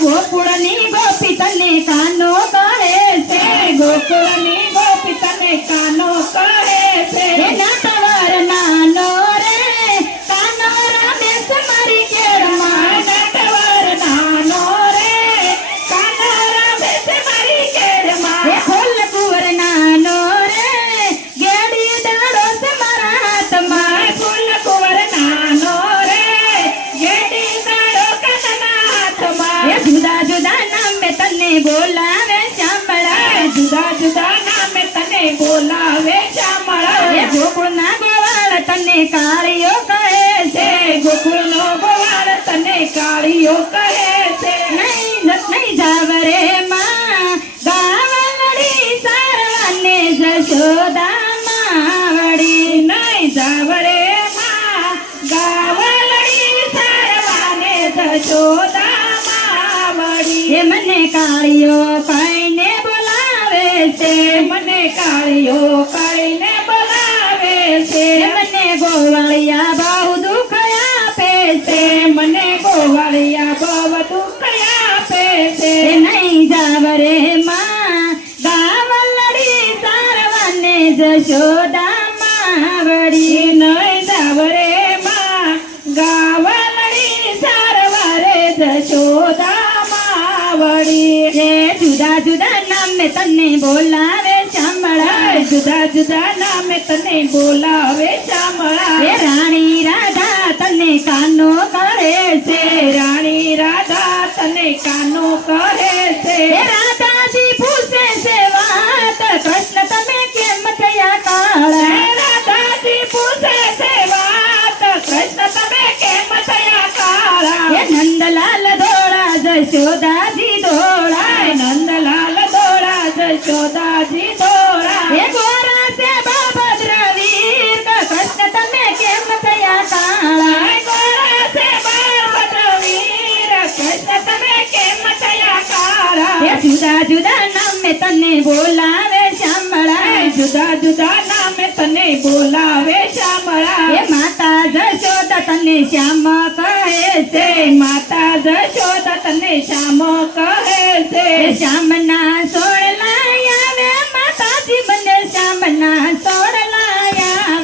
ગોકુળની ગોપી તને કાનો કહે છે, ગોકુળની ગોપી તને કાનો કહે છે. નટવર નાનો રે કાનો રમેશ મારી કેળમાં, નટવર નાનો રે કાનો રમેશ મારી કેળમાં. ખોલ કુંવર નાનો રે ગેડી દાડો છે મારા હાથમાં. ફૂલ કુંવર નાનો રે ગેડી દાડો કનના હાથમાં. જુદા જુદા નામે તને બોલાવે શામળા, જુદા જુદા નામે તને બોલાવે શામળા. ગોકુળના ગોવાળ તને કાળીઓ કહે છે, ગોકુળનો ગોવાળ તને કાળીઓ કહે છે. નહીં જાવ રે માં ગાવલડી સારવાને જશોદા માવડી. નહીં જાવ રે માં ગાવલડી સારવાને જશોદા માવડી. મને કાળીઓ કહીને બોલાવે છે, મને કાળીઓ કહીને બોલાવે છે. મને ગોવાળિયા બહુ દુઃખ આપે છે, મને ગોવાળિયા બહુ દુઃખ આપે છે. નહીં જાવ રે માં ગાવલડી સારવાને જશોદા માવડી. નહીં જાવ રે માં ગાવલડી સારવારે જશોદા માવડી. જુદા જુદા નામે તને બોલાવે શામળા, જુદા જુદા નામે તને બોલાવે શામળા. રાણી રાધા તને કાનો કરે છે, રાણી રાધા તને કાનો કહે છે. રાધાજી પૂછે છે વાત કૃષ્ણ તમે કેમ થયા કાળા. રાધાજી પૂછે છે વાત કૃષ્ણ તમે કેમ થયા કાળા. નંદલાલ ધોળા જશોદાજી ધોળા, નંદલાલ દોડા જશોદાજી દોડા. ગોરા છે બાભદ્ર વીર કૃષ્ણ તમે કેમ થયા કાળા. ગોરા છે બાળભદ્ર વીર કૃષ્ણ તમે કેમ થયા કાળા. જુદા જુદા નામે તને બોલાવે શામળા, જુદા જુદા નામે તને બોલાવે શામળા. માતા જશોદા તને શ્યામ કહે છે, માતા જશોદા તને શ્યામ કહે છે. શ્યામના સોળલા આવે માતાજી મને શ્યામના